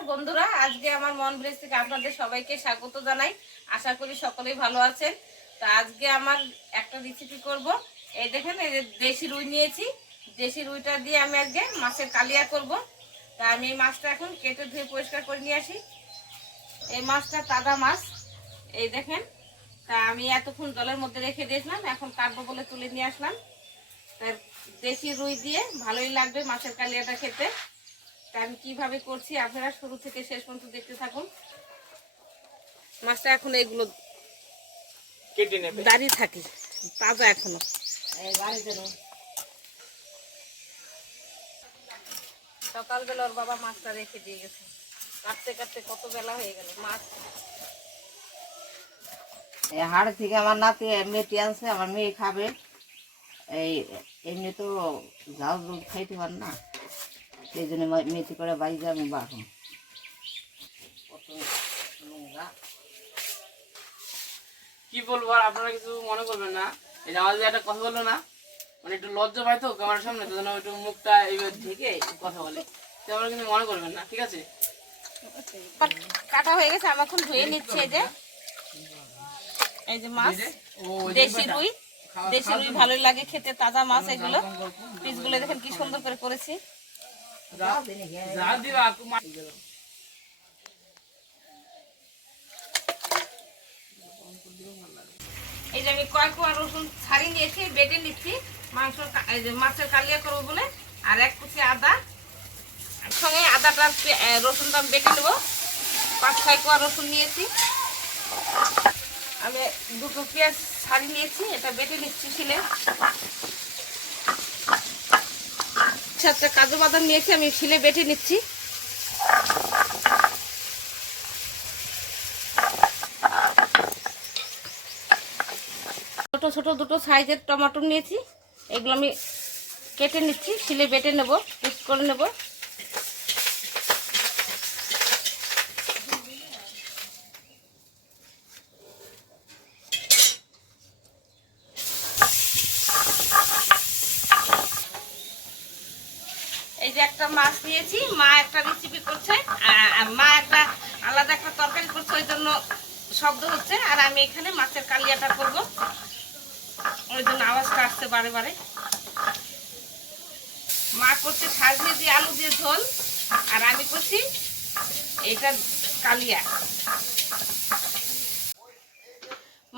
নমস্কার বন্ধুরা, আজকে আমার মন ভিলেজ থেকে আপনাদের সবাইকে স্বাগত জানাই। আশা করি সকলেই ভালো আছেন। তো আজকে আমার একটা রেসিপি করব। এই দেখেন, এই যে দেশি রুই নিয়েছি। দেশি রুইটা দিয়ে আমি আজকে মাছের কালিয়া করব। তা আমি এই মাছটা এখন কেটে ধুয়ে পরিষ্কার করে নিয়ে আসি। এই মাছটা তাজা মাছ, এই দেখেন। তা আমি এতক্ষণ জলের মধ্যে রেখে দিয়েছিলাম, এখন কাটবো বলে তুলে নিয়ে আসলাম। দেশি রুই দিয়ে ভালোই লাগবে মাছের কালিয়াটা খেতে। তা আমি কিভাবে করছি আপনারা শুরু থেকে শেষ পর্যন্ত দেখতে থাকুন। মাছটা এখন এইগুলো কেটে নেবে, দাঁড়িয়ে থাকি তাজা এখনো। সকালবেলা ওর বাবা মাছটা রেখে দিয়ে গেছে, কাটতে কাটতে কত বেলা হয়ে গেল। মাছ হাড় থেকে আমার নাতি মেটি আনছে, আমার মেয়ে খাবে। এই এমনি তো ঝাল দুধ খাইতে পার না, সেই জন্য মেথি করে বাইরে আমি বাড়ুন। কি বলবো আর আপনারা কিছু মনে করবেন না। এই যে আমাদের একটা কথা বললো না, মানে একটু লজ্জা পাই তো ক্যামেরার সামনে, তো জন্য একটু মুখটা এইভাবে ঢেকে কথা বলে, তো আপনারা কিন্তু মনে করবেন না, ঠিক আছে? কাটা হয়ে গেছে, আমি এখন ধুয়ে নিচ্ছি। এই যে মাছ, দেশি রুই। দেশি রুই ভালোই লাগে খেতে, তাজা মাছ এগুলো। পিসগুলো দেখেন কি সুন্দর করে করেছি। এই যে আমি কয়েক কোয়া রসুন ছাড়িয়ে নিয়েছি, বেটে নিচ্ছি মাংস, এই যে মাছের কালিয়া করবো বলে। আর এক কুচি আদা, সঙ্গে আদাটা রসুনটা আমি বেটে নেবো। 5-6 কোয়া রসুন নিয়েছি। আমি 2টো পেঁয়াজ ছাড়িয়ে নিয়েছি, এটা বেটে নিচ্ছি শিলে। 7টা কাজু বাদাম নিয়েছি, আমি শিলে বেটে নিচ্ছি। ছোট ছোট 2টো সাইজের টমেটো নিয়েছি, এগুলো আমি কেটে নিচ্ছি, শিলে বেটে নেব, পেস্ট করে নেব। এই যে একটা মাছ নিয়েছি, মা একটা রেসিপি করছে, মা একটা আলাদা একটা তরকারি করছে, ওই জন্য শব্দ হচ্ছে। আর আমি এখানে মাছের কালিয়াটা করব, ওই জন্য আওয়াজটা আসছে বারে বারে। মা করছে সজনে দিয়ে আলু দিয়ে ঝোল, আর আমি করছি এটা কালিয়া।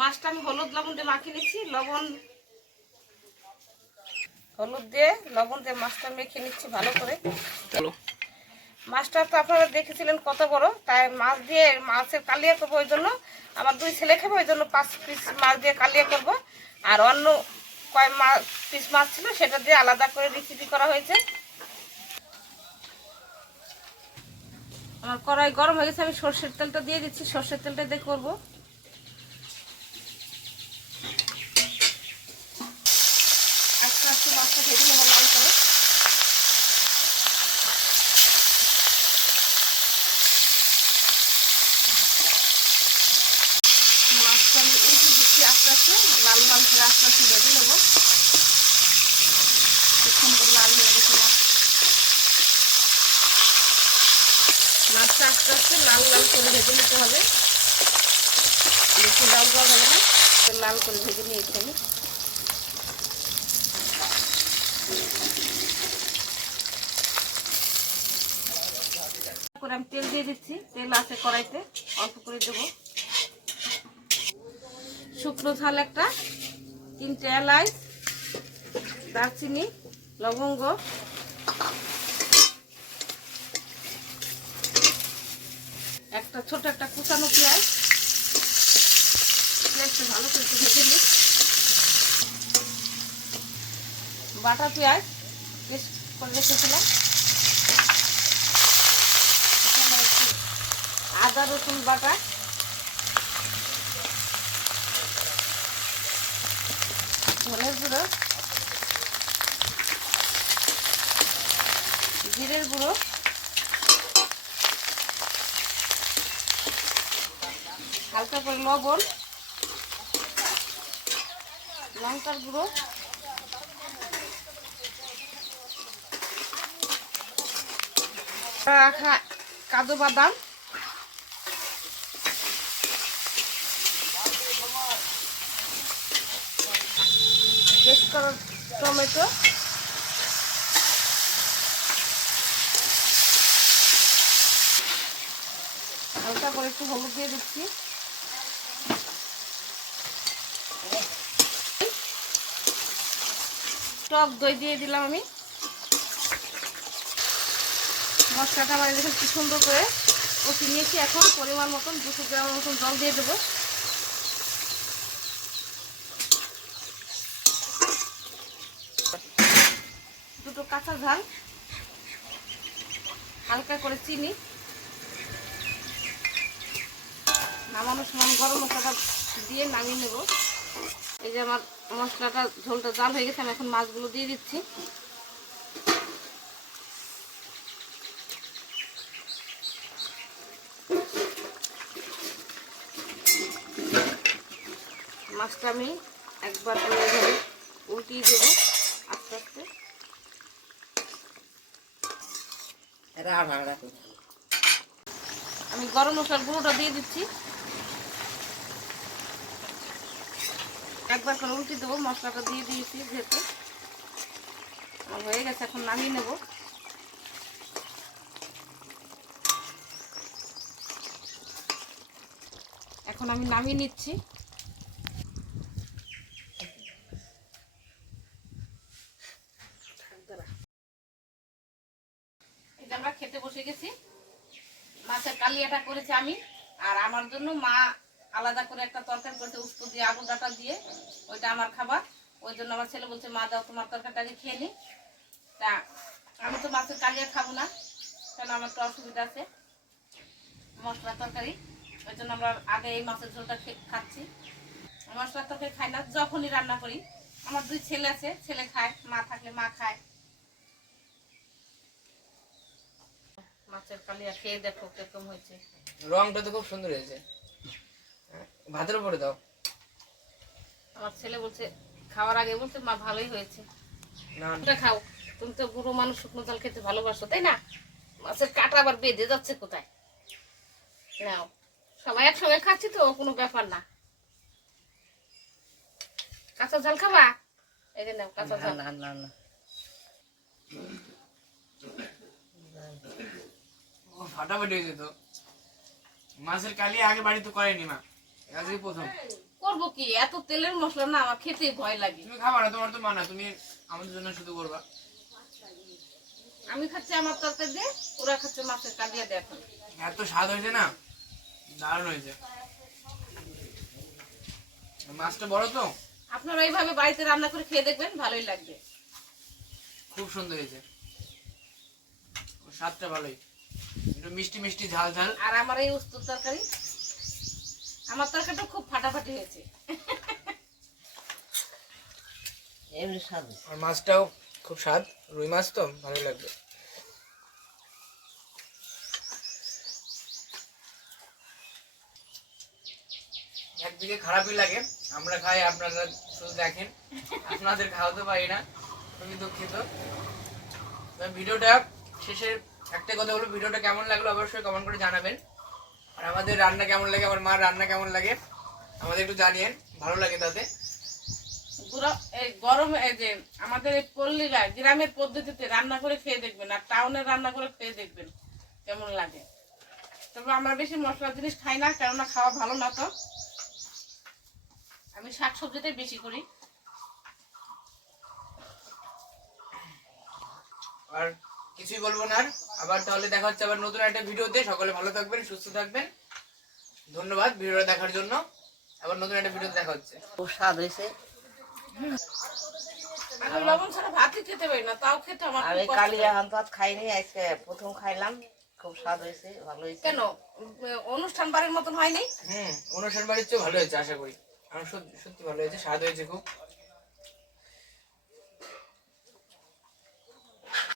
মাছটা আমি হলুদ লবণ দিয়ে মাখিয়ে নিচ্ছি, হলুদ দিয়ে লবণ দিয়ে মাছটা মেখে নিচ্ছি ভালো করে। মাছটা তো আপনারা দেখেছিলেন কত বড়, তাই মাছ দিয়ে মাছের কালিয়া করবো। ওই জন্য আমার 2 ছেলে খাবে, ওই জন্য 5 পিস মাছ দিয়ে কালিয়া করব। আর অন্য কয়েক পিস মাছ ছিল, সেটা দিয়ে আলাদা করে রেসিপি করা হয়েছে। আমার কড়াই গরম হয়ে গেছে, আমি সর্ষের তেলটা দিয়ে দিচ্ছি। সর্ষের তেলটা দিয়ে করবো। আস্তে আস্তে মাছটা ভেজে নেবো লাল করে। মাছটা আমি উল্টে দিচ্ছি আস্তে আস্তে, লাল লাল করে আস্তে আস্তে ভেজে নেবো। খুব সুন্দর লাল হয়ে গেছে মাছটা। আস্তে আস্তে লাল লাল করে ভেজে নিতে হবে, বেশি লাল করা যাবে না। লাল করে ভেজে নিয়েছি আমি। আমি তেল দিয়ে দিচ্ছি, তেল আছে কড়াইতে, অল্প করে দেবো। শুকনো ঝাল একটা, 3টে এলাচ, দারচিনি, লবঙ্গ, একটা ছোট একটা কুচানো পেঁয়াজ। পেঁয়াজটা ভালো করে ভেজে নিই। বাটা পেঁয়াজ পেস্ট করে রেখেছিলাম। আদা রসুন বাটা, ধনের গুঁড়ো, জিরের গুঁড়ো, হালকা করে লবণ, লঙ্কার গুঁড়ো, রাখা কাজু বাদাম, পেস্ট করা টমেটো, হালকা করে একটু হলুদ দিয়ে দিচ্ছি, টক দই দিয়ে দিলাম আমি। মশলাটা আমার দেখুন কি সুন্দর করে কষিয়ে নিয়েছি। এখন পরিমাণ মতন 200 গ্রাম মতন জল দিয়ে দেবো। দুটো কাঁচা ঝাল, হালকা করে চিনি, নামানোর সময় গরম মশলাটা দিয়ে নামিয়ে নেব। এই যে আমার মশলাটা ঝোলটা জাল হয়ে গেছে, আমি এখন মাছগুলো দিয়ে দিচ্ছি। মাছটা আমি একবার এভাবে উল্টিয়ে দেবো আস্তে আস্তে। আমি গরম মশলার গুঁড়োটা দিয়ে দিচ্ছি, একবার করে উল্টে দেবো। মশলাটা দিয়ে দিয়েছি যেহেতু হয়ে গেছে, এখন নামিয়ে নেব। এখন আমি নামিয়ে নিচ্ছি। এটা আমরা খেতে বসে গেছি। মাছের কালিয়াটা করেছি আমি, আর আমার জন্য মা আলাদা করে একটা তরকারি করেছে উস্ত দিয়ে, আলু ডাটা দিয়ে। ওইটা আমার খাবার, ওই জন্য আমার ছেলে বলছে মা দাও তোমার তরকারিটাকে খেয়ে নি। তা আমি তো মাছের কালিয়া খাবো না, কেন আমার তো অসুবিধা আছে মশলা তরকারি, ওই জন্য আমরা আগে এই মাছের ঝোলটা খাচ্ছি। মশলা তরকারি খাই না, যখনই রান্না করি। আমার 2 ছেলে আছে, ছেলে খায়, মা থাকলে মা খায়। মাছের কালিয়া খেয়ে দেখো কিরকম হয়েছে। রংটা তো খুব সুন্দর হয়েছে। ভাতের উপরে দাও। আমার ছেলে বলছে খাওয়ার আগে বলছে মা ভালোই হয়েছে। না ওটা খাও, তুমি তো বুড়ো মানুষ শুকনো চাল খেতে ভালোবাসো তাই না? মাছের কাঁটা আবার বেঁধে যাচ্ছে কোথায়। নাও, সবাই একসঙ্গে খাচ্ছি তো, কোনো ব্যাপার না। কাঁচা ঝাল খাবা? এই যে নাও কাঁচা ঝাল। না না না, ফাটাফাটি হয়েছে তো। মাছের কালিয়া আগে বাড়িতে করেনি মা, আজকে প্রথম। করবো কি, এত তেলের মশলা না আমার খেতে ভয় লাগে। তুমি খাবা না, তোমার তো মানা, তুমি আমাদের জন্য শুধু করবা। আমি খাচ্ছি আমার তরকারি দিয়ে, ওরা খাচ্ছে মাছের কালিয়া দিয়ে। এখন এত স্বাদ হয়েছে না, দারুণ হয়েছে। মাছটা বড় তো, আপনারা এইভাবে বাড়িতে রান্না করে খেয়ে দেখবেন, ভালোই লাগবে। খুব সুন্দর হয়েছে, স্বাদটা ভালোই, একটু মিষ্টি মিষ্টি ঝাল ঝাল। আর আমার এই উস্তুর তরকারি, আমার তরকারিটা খুব ফাটাফাটি হয়েছে। এমনি স্বাদ। আর মাছটাও খুব স্বাদ, রুই মাছ তো ভালোই লাগবে। একদিকে খারাপই লাগে, আমরা খাই আপনারা শুধু দেখেন, আপনাদের খাওয়াতে পারি না, খুবই দুঃখিত। ভিডিওটা শেষের একটা কথা বলবো, ভিডিওটা কেমন লাগলো অবশ্যই কমেন্ট করে জানাবেন। আর আমাদের রান্না কেমন লাগে, আমার মার রান্না কেমন লাগে আমাদের একটু জানিয়েন, ভালো লাগে তাতে। এই গরমে এই যে আমাদের এই পল্লীরা গ্রামের পদ্ধতিতে রান্না করে খেয়ে দেখবেন, আর টাউনের রান্না করে খেয়ে দেখবেন কেমন লাগে। তবে আমরা বেশি মশলা জিনিস খাই না, কেননা খাওয়া ভালো না। তো আমি শাকসবজিটাই বেশি করি। আর কিছুই বলবো না, আবার তাহলে দেখা হচ্ছে আবার নতুন একটা ভিডিওতে। সকলে ভালো থাকবেন, সুস্থ থাকবেন, ধন্যবাদ ভিডিওটা দেখার জন্য। আবার নতুন একটা ভিডিওতে দেখা হচ্ছে। খুব স্বাদ হয়েছে। আমি লবণ ছাড়া ভাতই খেতে পারি না, তাও খেতে আমার আমি খুব কষ্ট কালিয়া লাগে। হান খাইনি, আজকে প্রথম খাইলাম। খুব স্বাদ হয়েছে, ভালো হয়েছে। কেন অনুষ্ঠান বাড়ির মতন হয়নি? অনুষ্ঠান বাড়ির চেয়ে ভালো হয়েছে আশা করি। আমার সত্যি ভালো হয়েছে, স্বাদ হয়েছে খুব।